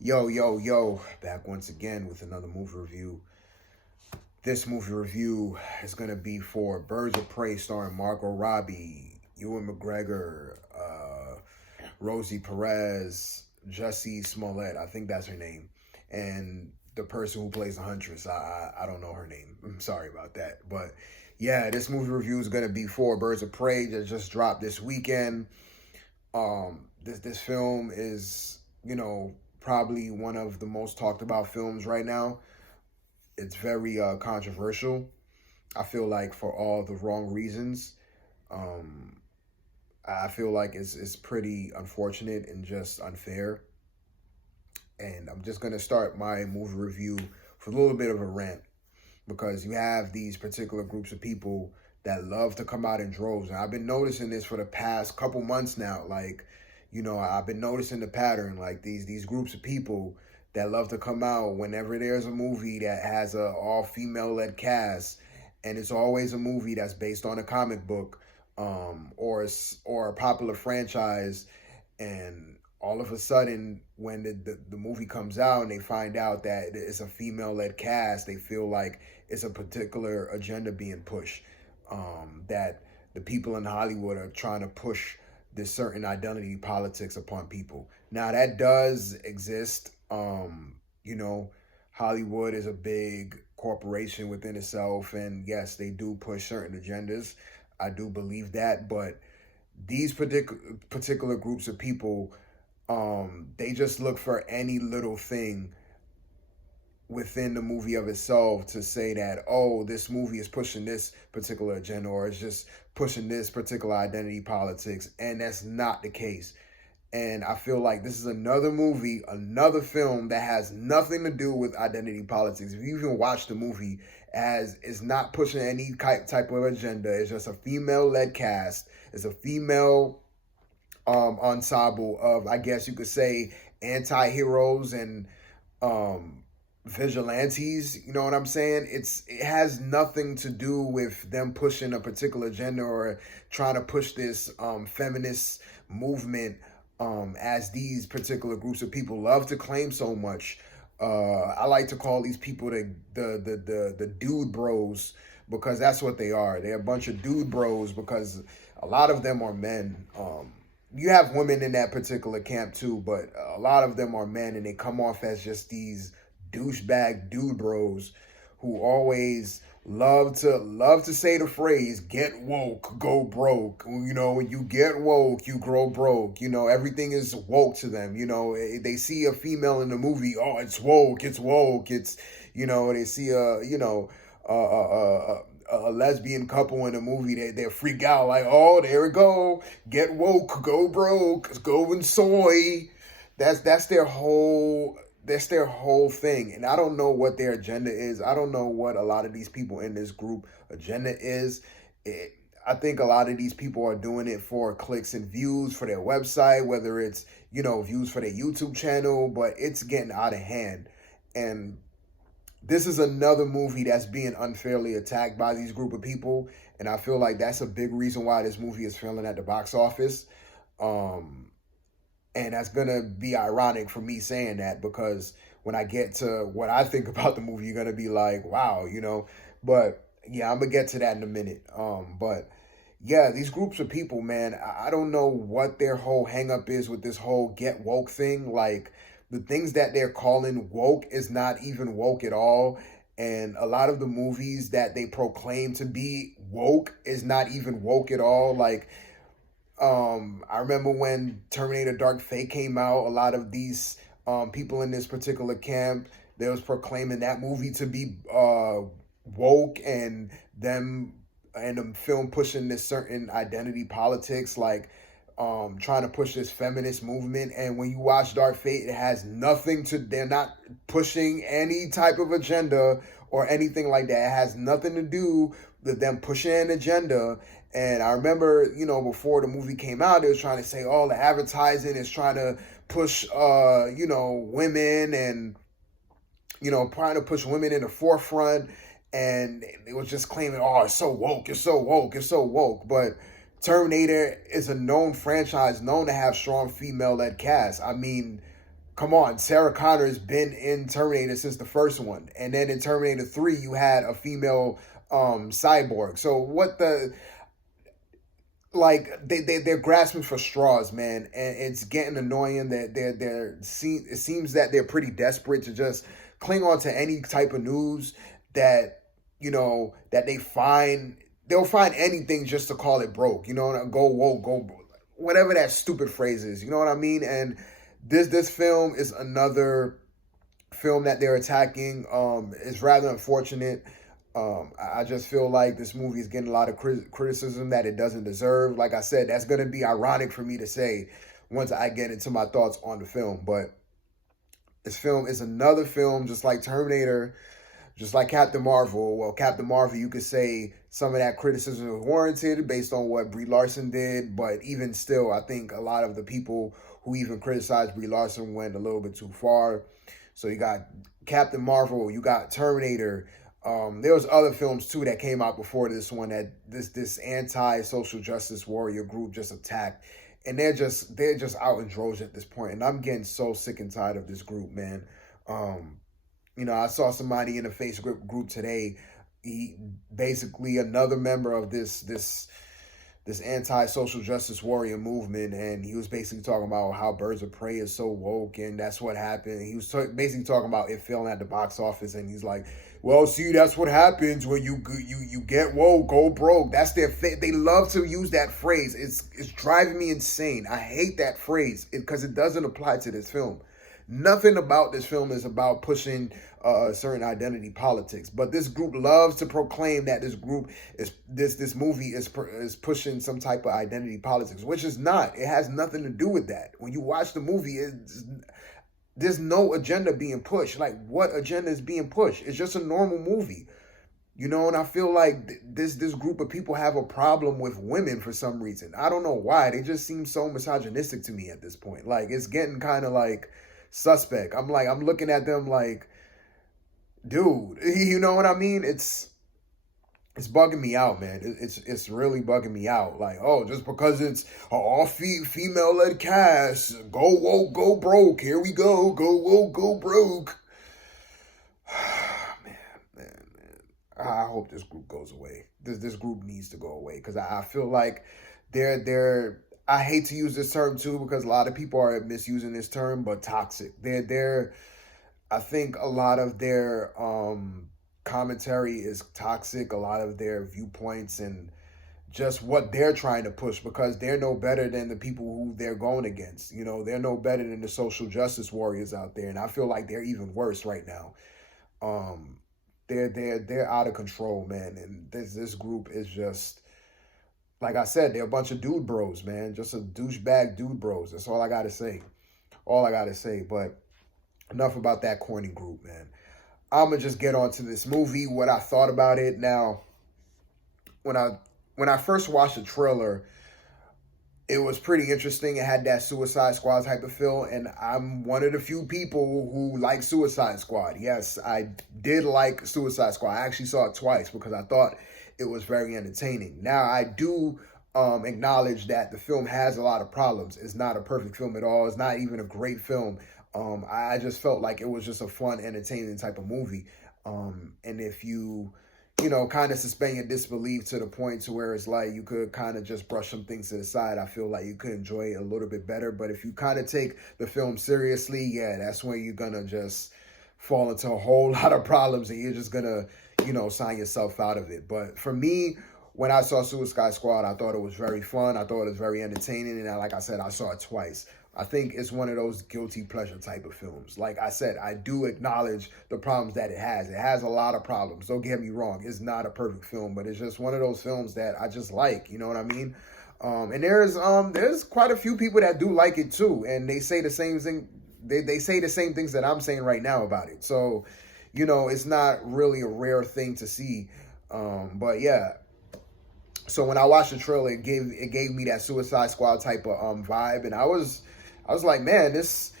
Yo, back once again with another movie review. This movie review is going to be for Birds of Prey starring Margot Robbie, Ewan McGregor, Rosie Perez, Jussie Smollett, I think that's her name, and the person who plays the Huntress. I don't know her name. I'm sorry about that. But yeah, this movie review is going to be for Birds of Prey that just dropped this weekend. This film is, probably one of the most talked about films right now. It's very controversial. I feel like for all the wrong reasons. Um, I feel like it's pretty unfortunate and just unfair. And I'm just gonna start my movie review with a little bit of a rant because you have these particular groups of people that love to come out in droves. And I've been noticing this for the past couple months now. Like, I've been noticing the pattern. Like these groups of people that love to come out whenever there's a movie that has a all female led cast, and it's always a movie that's based on a comic book, or a popular franchise, and all of a sudden when the movie comes out and they find out that it's a female led cast, they feel like it's a particular agenda being pushed, that the people in Hollywood are trying to push this certain identity politics upon people. Now that does exist. Hollywood is a big corporation within itself, and yes, they do push certain agendas. I do believe that, but these particular groups of people, they just look for any little thing within the movie of itself to say that, oh, this movie is pushing this particular agenda or it's just pushing this particular identity politics, and that's not the case. And I feel like this is another movie, another film that has nothing to do with identity politics. If you even watch the movie, as it's not pushing any type of agenda. It's just a female-led cast. It's a female ensemble of, I guess you could say, anti-heroes and vigilantes. You know what I'm saying? It has nothing to do with them pushing a particular agenda or trying to push this feminist movement, as these particular groups of people love to claim so much. I like to call these people the dude bros, because that's what they are. They're a bunch of dude bros because a lot of them are men. You have women in that particular camp too, but a lot of them are men, and they come off as just these douchebag dude bros who always love to say the phrase "get woke, go broke." When you get woke, you grow broke. Everything is woke to them. They see a female in the movie, oh, it's woke, it's woke. They see a lesbian couple in a movie, they freak out like, oh, there we go, get woke, go broke, go and soy. That's their whole thing. And I don't know what their agenda is. I don't know what a lot of these people in this group agenda is. I think a lot of these people are doing it for clicks and views for their website, whether it's views for their YouTube channel, but it's getting out of hand. And this is another movie that's being unfairly attacked by these group of people, and I feel like that's a big reason why this movie is failing at the box office. And that's gonna be ironic for me saying that, because when I get to what I think about the movie, you're gonna be like, wow, But yeah, I'm gonna get to that in a minute. But yeah, these groups of people, man, I don't know what their whole hang up is with this whole get woke thing. Like, the things that they're calling woke is not even woke at all. And a lot of the movies that they proclaim to be woke is not even woke at all. Like, I remember when Terminator Dark Fate came out, a lot of these people in this particular camp, they was proclaiming that movie to be woke, and them and the film pushing this certain identity politics, like trying to push this feminist movement. And when you watch Dark Fate, it has they're not pushing any type of agenda or anything like that. It has nothing to do with them pushing an agenda. And I remember, before the movie came out, they was trying to say, oh, the advertising is trying to push, women, and, trying to push women in the forefront. And it was just claiming, oh, it's so woke, it's so woke, it's so woke. But Terminator is a known franchise, known to have strong female-led cast. I mean, come on, Sarah Connor has been in Terminator since the first one, and then in Terminator 3 you had a female cyborg. So what the, like, they're grasping for straws, man, and it's getting annoying that it seems that they're pretty desperate to just cling on to any type of news that, that they'll find anything just to call it broke, go woke, go whatever that stupid phrase is, you know what I mean? And this film is another film that they're attacking. It's rather unfortunate. I just feel like this movie is getting a lot of criticism that it doesn't deserve. Like I said, that's going to be ironic for me to say once I get into my thoughts on the film. But this film is another film, just like Terminator, just like Captain Marvel. Well, Captain Marvel, you could say some of that criticism is warranted based on what Brie Larson did. But even still, I think a lot of the people who even criticized Brie Larson went a little bit too far. So you got Captain Marvel, you got Terminator. There was other films too that came out before this one that this anti-social justice warrior group just attacked, and they're just out in droves at this point. And I'm getting so sick and tired of this group, man. I saw somebody in a Facebook group today. He basically another member of this anti-social justice warrior movement, and he was basically talking about how Birds of Prey is so woke, and that's what happened. He was basically talking about it failing at the box office, and he's like, well, see, that's what happens when you get woke, go broke. That's their they love to use that phrase. It's driving me insane. I hate that phrase because it doesn't apply to this film. Nothing about this film is about pushing certain identity politics, but this group loves to proclaim that this movie is pushing some type of identity politics, which is not. It has nothing to do with that. When you watch the movie, there's no agenda being pushed. Like, what agenda is being pushed? It's just a normal movie, and I feel like this group of people have a problem with women for some reason. I don't know why. They just seem so misogynistic to me at this point. Like, it's getting kind of like suspect. I'm looking at them like, dude, you know what I mean? It's bugging me out, man. It's really bugging me out. Like, oh, just because it's an all female led cast, go woke, go broke. Here we go woke, go broke. man. I hope this group goes away. This group needs to go away because I feel like they're. I hate to use this term too because a lot of people are misusing this term, but toxic. I think a lot of their commentary is toxic, a lot of their viewpoints and just what they're trying to push, because they're no better than the people who they're going against. They're no better than the social justice warriors out there, and I feel like they're even worse right now. They're out of control, man, and this group is just, like I said, they're a bunch of dude bros, man, just a douchebag dude bros. That's all I gotta say. But enough about that corny group, man. I'm gonna just get on to this movie, what I thought about it. Now, when I first watched the trailer, it was pretty interesting. It had that Suicide Squad type of feel, and I'm one of the few people who like Suicide Squad. Yes, I did like Suicide Squad. I actually saw it twice because I thought it was very entertaining. Now, I do acknowledge that the film has a lot of problems. It's not a perfect film at all. It's not even a great film. I just felt like it was just a fun, entertaining type of movie. And if you kind of suspend your disbelief to the point to where it's like you could kind of just brush some things to the side, I feel like you could enjoy it a little bit better. But if you kind of take the film seriously, yeah, that's when you're going to just fall into a whole lot of problems and you're just going to, sign yourself out of it. But for me, when I saw Suicide Squad, I thought it was very fun. I thought it was very entertaining. And like I said, I saw it twice. I think it's one of those guilty pleasure type of films. Like I said, I do acknowledge the problems that it has. It has a lot of problems. Don't get me wrong. It's not a perfect film, but it's just one of those films that I just like. You know what I mean? And there's quite a few people that do like it too. And they say the same thing. They say the same things that I'm saying right now about it. So, it's not really a rare thing to see. But yeah. So when I watched the trailer, it gave me that Suicide Squad type of vibe. And I was like, man, this,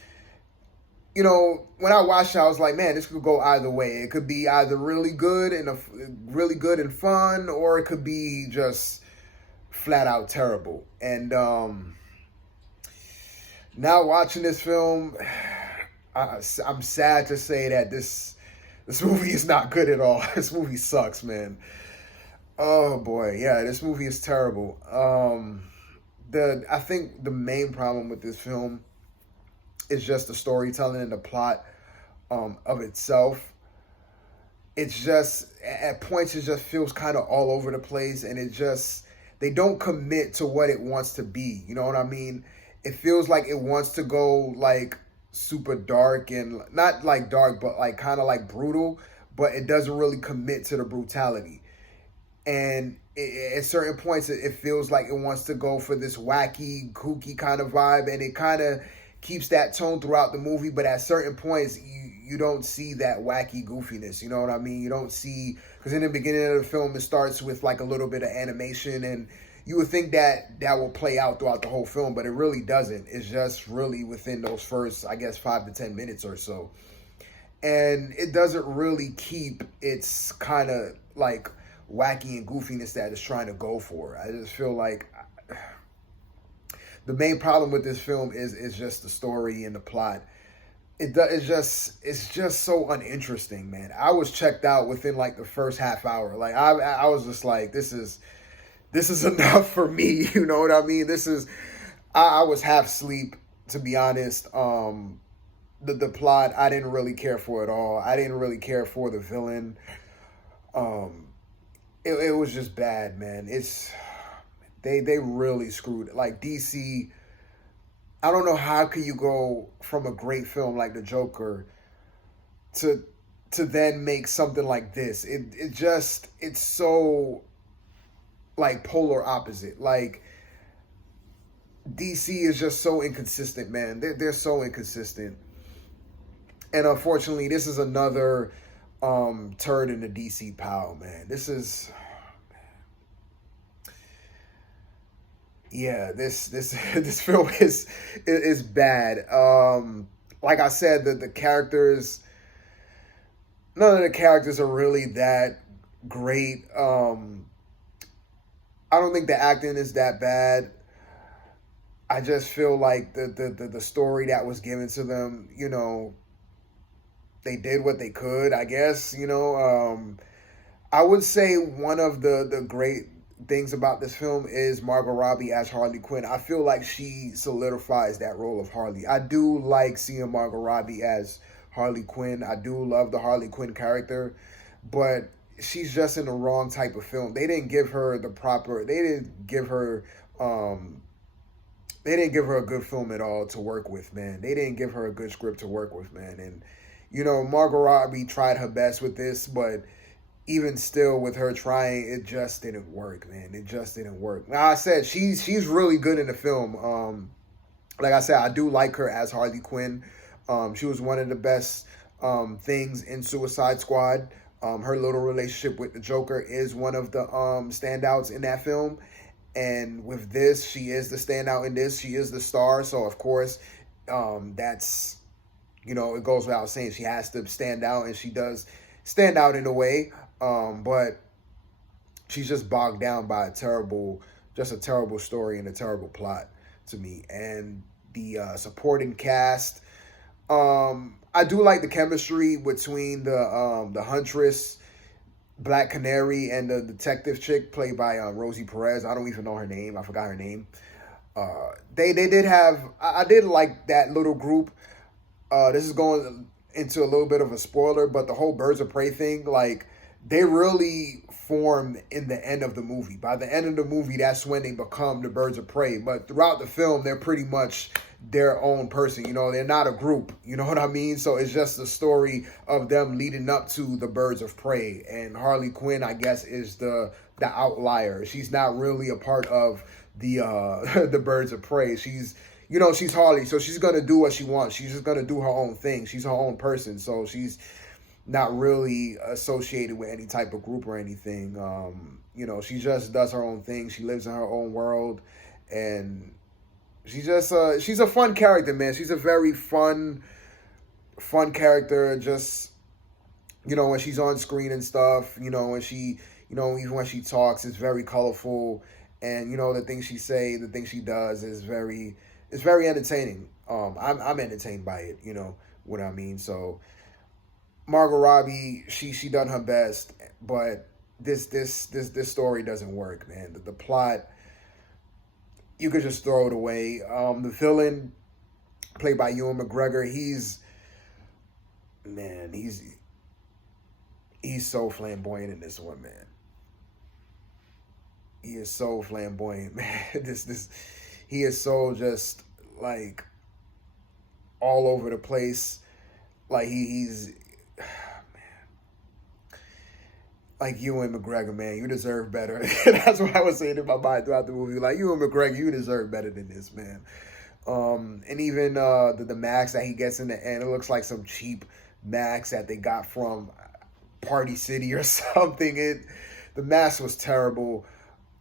when I watched it, I was like, man, this could go either way. It could be either really good and fun, or it could be just flat out terrible. And now watching this film, I'm sad to say that this movie is not good at all. This movie sucks, man. Oh boy, yeah, this movie is terrible. The I think the main problem with this film is just the storytelling and the plot of itself. It's just at points it just feels kind of all over the place, and it just they don't commit to what it wants to be. You know what I mean? It feels like it wants to go like super dark and not like dark, but like kind of like brutal, but it doesn't really commit to the brutality. And at certain points, it feels like it wants to go for this wacky, kooky kind of vibe, and it kind of keeps that tone throughout the movie. But at certain points, you don't see that wacky goofiness. You know what I mean? You don't see, because in the beginning of the film, it starts with like a little bit of animation, and you would think that that will play out throughout the whole film, but it really doesn't. It's just really within those first, I guess, 5 to 10 minutes or so, and it doesn't really keep its kind of like wacky and goofiness that it's trying to go for. I just feel like the main problem with this film is just the story and the plot. It's just so uninteresting, man. I was checked out within like the first half hour. Like I was just like, this is enough for me. You know what I mean? I was half asleep, to be honest. The plot I didn't really care for at all. I didn't really care for the villain. It was just bad, man. They really screwed it. Like DC, I don't know how could you go from a great film like The Joker to then make something like this. It's so like polar opposite. Like DC is just so inconsistent, man. They're so inconsistent. And unfortunately, this is another turd in the DC pile, man. This film is bad. Like I said, the characters, none of the characters are really that great. I don't think the acting is that bad. I just feel like the story that was given to them, they did what they could, I guess. I would say one of the great things about this film is Margot Robbie as Harley Quinn. I feel like she solidifies that role of Harley. I do like seeing Margot Robbie as Harley Quinn. I do love the Harley Quinn character, but she's just in the wrong type of film. They didn't give her a good film at all to work with, man. They didn't give her a good script to work with, man. And Margot Robbie tried her best with this, but even still with her trying, it just didn't work, man. It just didn't work. Now, I said she's really good in the film. Like I said, I do like her as Harley Quinn. She was one of the best things in Suicide Squad. Her little relationship with the Joker is one of the standouts in that film. And with this, she is the standout in this. She is the star. So, of course, that's, it goes without saying. She has to stand out, and she does stand out in a way. But she's just bogged down by a terrible story and a terrible plot to me. And the supporting cast, I do like the chemistry between the Huntress, Black Canary, and the detective chick played by Rosie Perez. I don't even know her name. I forgot her name. They did have, I did like that little group. This is going into a little bit of a spoiler, but the whole Birds of Prey thing, like, they really form in the end of the movie. By the end of the movie, that's when they become the Birds of Prey. But throughout the film, they're pretty much their own person. They're not a group. You know what I mean? So it's just the story of them leading up to the Birds of Prey. And Harley Quinn, I guess, is the outlier. She's not really a part of the the Birds of Prey. She's Harley, so she's gonna do what she wants. She's just gonna do her own thing. She's her own person, so she's not really associated with any type of group or anything. She just does her own thing. She lives in her own world, and she's a fun character, man. She's a very fun character. Just when she's on screen and stuff. When she even when she talks, it's very colorful, and the things she say, the things she does is very entertaining. I'm entertained by it. What I mean, so Margot Robbie, she done her best, but this story doesn't work, man. The plot, you could just throw it away. The villain, played by Ewan McGregor, man, he's so flamboyant in this one, man. He is so flamboyant, man. This he is so just like all over the place. Like he's like Ewan McGregor, man. You deserve better. That's what I was saying in my mind throughout the movie. Like Ewan McGregor, you deserve better than this, man. And even the mask that he gets in the end, it looks like some cheap mask that they got from Party City or something. The mask was terrible.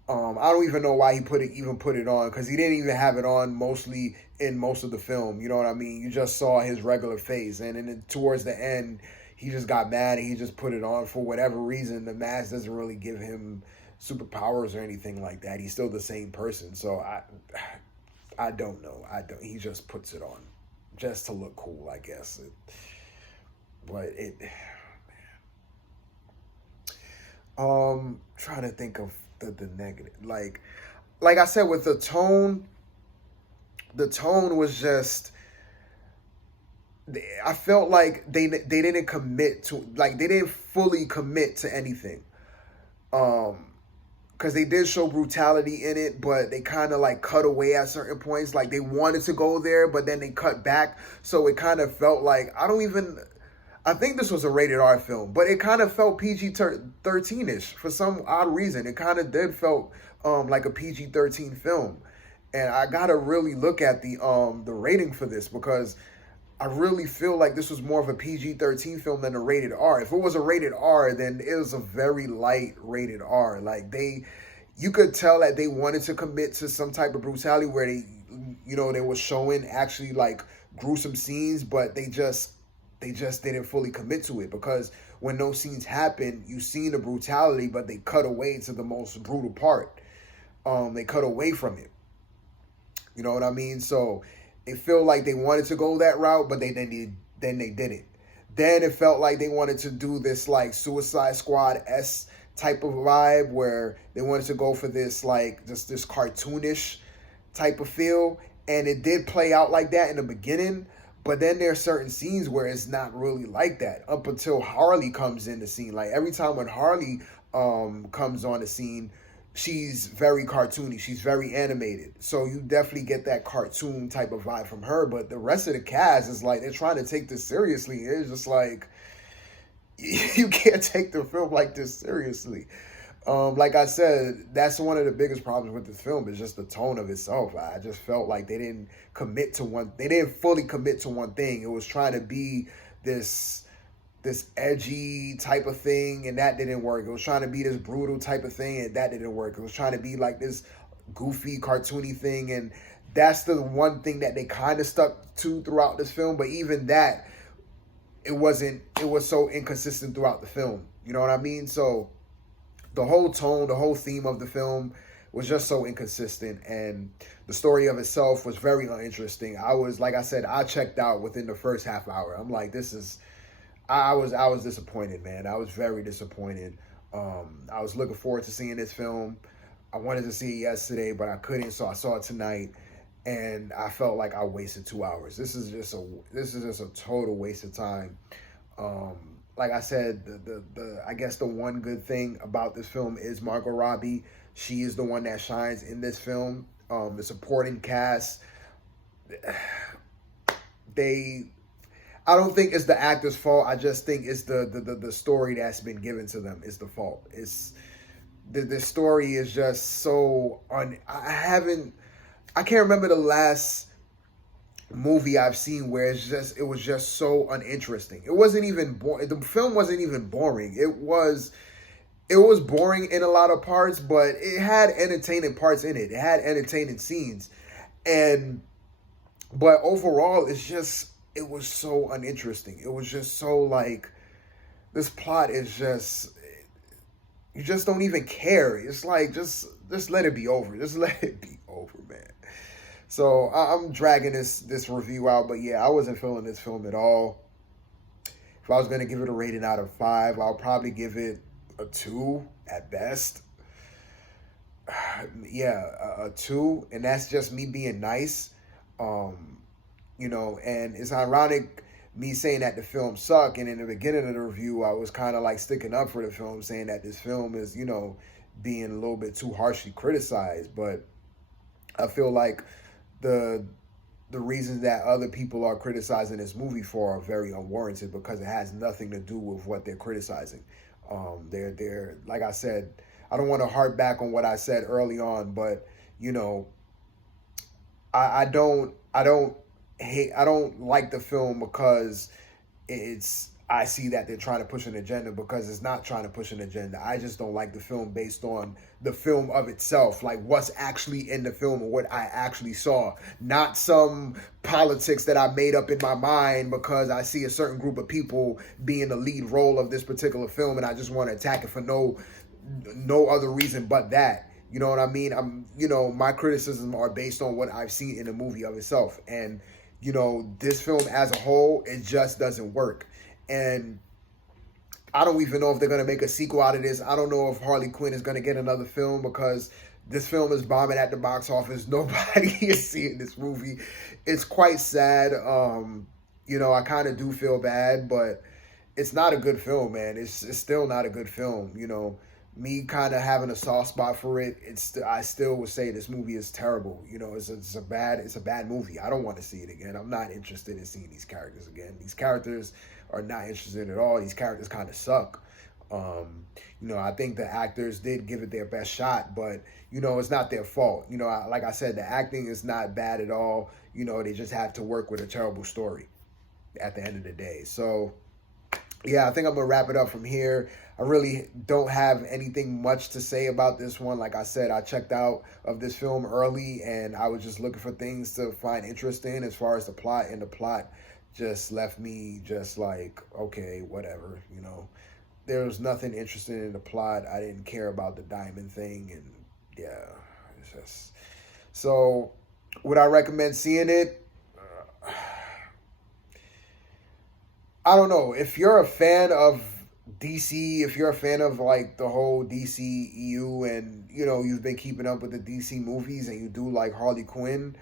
I don't even know why he put it on, because he didn't even have it on mostly in most of the film. You know what I mean? You just saw his regular face, and then towards the end, he just got mad and he just put it on for whatever reason. The mask doesn't really give him superpowers or anything like that. He's still the same person. So I don't know. He just puts it on just to look cool, I guess. Trying to think of the negative. Like I said, with the tone was just, I felt like they didn't commit to, like, they didn't fully commit to anything. Because they did show brutality in it, but they kind of like cut away at certain points. Like they wanted to go there, but then they cut back. So it kind of felt like, I think this was a rated R film, but it kind of felt PG-13-ish for some odd reason. It kind of did felt like a PG-13 film. And I gotta really look at the rating for this, because I really feel like this was more of a PG-13 film than a rated R. If it was a rated R, then it was a very light rated R. Like you could tell that they wanted to commit to some type of brutality where they were showing actually like gruesome scenes, but they just didn't fully commit to it, because when those scenes happen, you see the brutality, but they cut away to the most brutal part. They cut away from it. You know what I mean? So it felt like they wanted to go that route, but then they didn't. Then it felt like they wanted to do this like Suicide Squad-esque type of vibe, where they wanted to go for this like just this cartoonish type of feel, and it did play out like that in the beginning. But then there are certain scenes where it's not really like that, up until Harley comes in the scene. Like every time when Harley comes on the scene, she's very cartoony. She's very animated. So you definitely get that cartoon type of vibe from her. But the rest of the cast is like, they're trying to take this seriously. It's just like, you can't take the film like this seriously. Like I said, that's one of the biggest problems with this film, is just the tone of itself. I just felt like they didn't fully commit to one thing. It was trying to be this edgy type of thing, and that didn't work. It was trying to be this brutal type of thing, and that didn't work. It was trying to be like this goofy, cartoony thing, and that's the one thing that they kind of stuck to throughout this film. But even that, it was so inconsistent throughout the film. You know what I mean? So the whole tone, the whole theme of the film was just so inconsistent, and the story of itself was very uninteresting. Like I said, I checked out within the first half hour. I'm like, I was disappointed, man. I was very disappointed. I was looking forward to seeing this film. I wanted to see it yesterday, but I couldn't, so I saw it tonight, and I felt like I wasted 2 hours. This is just a total waste of time. Like I said, I guess the one good thing about this film is Margot Robbie. She is the one that shines in this film. The supporting cast, I don't think it's the actor's fault. I just think it's the story that's been given to them is the fault. It's the story is just so I can't remember the last movie I've seen where it was just so uninteresting. It wasn't even the film wasn't even boring. It was boring in a lot of parts, but it had entertaining parts in it. It had entertaining scenes, but overall, it was so uninteresting. It was just so like, this plot is just, you just don't even care. It's like, just let it be over. Just let it be over, man. So I'm dragging this review out, but yeah, I wasn't feeling this film at all. If I was gonna give it a rating out of 5, I'll probably give it a 2 at best. Yeah, a 2, and that's just me being nice. Um, and it's ironic me saying that the film sucked, and in the beginning of the review, I was kind of like sticking up for the film, saying that this film is, being a little bit too harshly criticized. But I feel like the the reasons that other people are criticizing this movie for are very unwarranted because it has nothing to do with what they're criticizing. They're like I said, I don't want to harp back on what I said early on, but you know, I don't like the film because it's I see that they're trying to push an agenda because it's not trying to push an agenda. I just don't like the film based on the film of itself, like what's actually in the film and what I actually saw, not some politics that I made up in my mind because I see a certain group of people being the lead role of this particular film and I just want to attack it for no other reason but that. You know what I mean? My criticisms are based on what I've seen in the movie of itself. And, this film as a whole, it just doesn't work. And I don't even know if they're going to make a sequel out of this. I don't know if Harley Quinn is going to get another film because this film is bombing at the box office. Nobody is seeing this movie. It's quite sad. I kind of do feel bad, but it's not a good film, man. It's still not a good film. Me kind of having a soft spot for it. I still would say this movie is terrible. It's a bad movie. I don't want to see it again. I'm not interested in seeing these characters again. These characters are not interested at all. These characters kind of suck. I think the actors did give it their best shot, but it's not their fault. Like I said, the acting is not bad at all. They just have to work with a terrible story at the end of the day. So yeah, I think I'm going to wrap it up from here. I really don't have anything much to say about this one. Like I said, I checked out of this film early and I was just looking for things to find interest in as far as the plot, and the plot just left me just like, okay, whatever, There was nothing interesting in the plot. I didn't care about the diamond thing, and yeah, it's just... So, would I recommend seeing it? I don't know. If you're a fan of DC, if you're a fan of like the whole DCEU and, you've been keeping up with the DC movies and you do like Harley Quinn,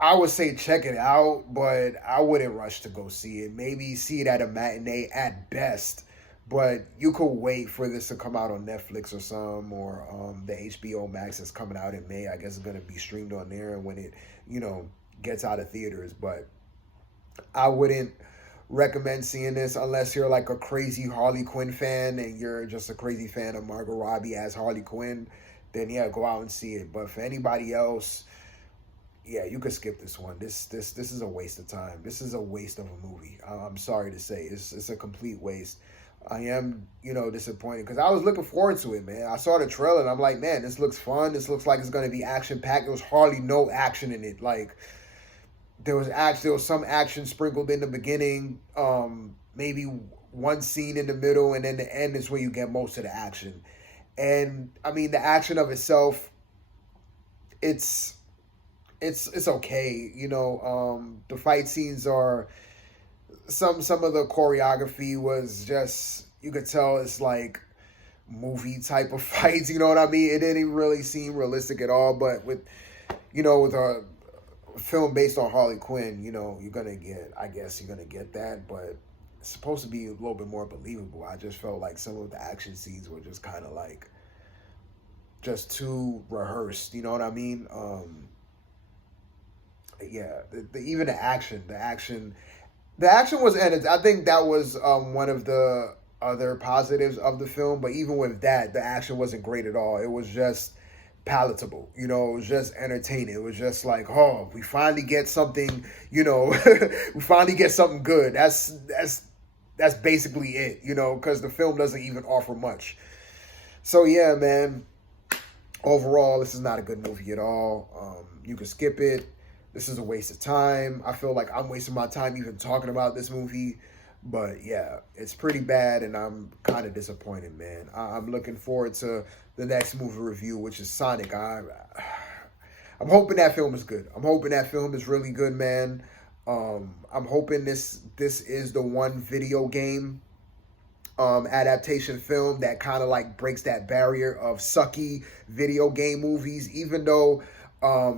I would say check it out, but I wouldn't rush to go see it. Maybe see it at a matinee at best, but you could wait for this to come out on Netflix or the HBO Max that's coming out in May. I guess it's going to be streamed on there and when it, gets out of theaters, but I wouldn't recommend seeing this unless you're like a crazy Harley Quinn fan and you're just a crazy fan of Margot Robbie as Harley Quinn. Then yeah, go out and see it. But for anybody else, yeah, you could skip this one. This is a waste of time. This is a waste of a movie. I'm sorry to say, it's a complete waste. I am, disappointed because I was looking forward to it, man. I saw the trailer and I'm like, man, this looks fun. This looks like it's gonna be action packed. There was hardly no action in it. Like, there was some action sprinkled in the beginning, maybe one scene in the middle, and then the end is where you get most of the action. And I mean, the action of itself, it's okay. The fight scenes are some of the choreography was just, you could tell it's like movie type of fights. You know what I mean? It didn't really seem realistic at all. But with a film based on Harley Quinn, you're gonna get that, but it's supposed to be a little bit more believable. I just felt like some of the action scenes were just kind of like just too rehearsed. You know what I mean? Yeah, even the action was ended. I think that was one of the other positives of the film. But even with that, the action wasn't great at all. It was just palatable, it was just entertaining. It was just like, oh, we finally get something, we finally get something good. That's basically it, because the film doesn't even offer much. So yeah, man, overall, this is not a good movie at all. You can skip it. This is a waste of time. I feel like I'm wasting my time even talking about this movie. But yeah, it's pretty bad, and I'm kind of disappointed, man. I'm looking forward to the next movie review, which is Sonic. I'm hoping that film is good. I'm hoping that film is really good, man. I'm hoping this is the one video game adaptation film that kind of like breaks that barrier of sucky video game movies. Even though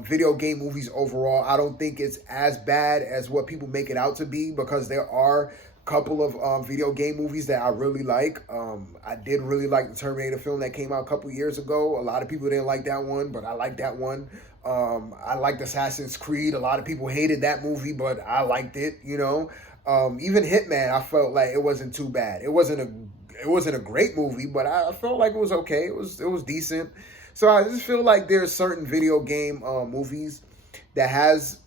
video game movies overall, I don't think it's as bad as what people make it out to be, because there are a couple of video game movies that I really like. I did really like the Terminator film that came out a couple years ago. A lot of people didn't like that one, but I liked that one. I liked Assassin's Creed. A lot of people hated that movie, but I liked it, you know. Even Hitman, I felt like it wasn't too bad. It wasn't a great movie, but I felt like it was okay. It was decent. So I just feel like there's certain video game movies that has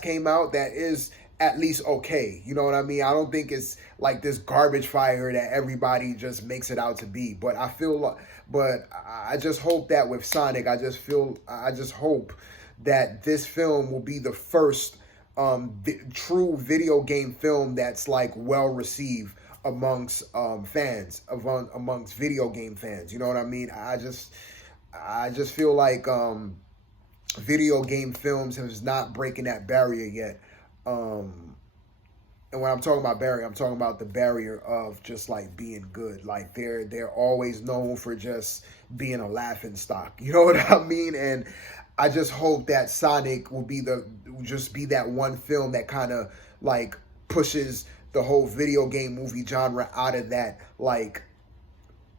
came out that is at least okay. You know what I mean? I don't think it's like this garbage fire that everybody just makes it out to be. But I just hope that with Sonic, I just hope that this film will be the first true video game film that's like well received amongst fans, amongst video game fans. You know what I mean? I just feel like video game films has not breaking that barrier yet. And when I'm talking about barrier, I'm talking about the barrier of just like being good. Like they're always known for just being a laughing stock. You know what I mean? And I just hope that Sonic will be that one film that kind of like pushes the whole video game movie genre out of that like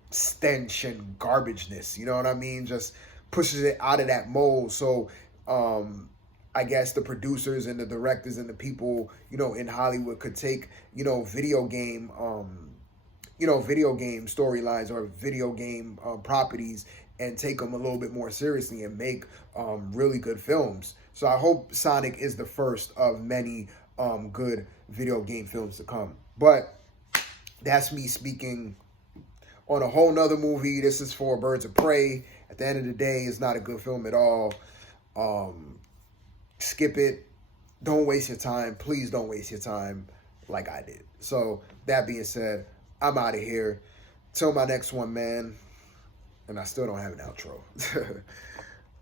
stench and garbageness. You know what I mean? Just pushes it out of that mold. So I guess the producers and the directors and the people, you know, in Hollywood could take, you know, video game storylines or video game properties and take them a little bit more seriously and make really good films. So I hope Sonic is the first of many good video game films to come. But that's me speaking on a whole nother movie. This is for Birds of Prey. At the end of the day, it's not a good film at all. Skip it. Don't waste your time. Please don't waste your time like I did. So that being said, I'm out of here. Till my next one, man. And I still don't have an outro.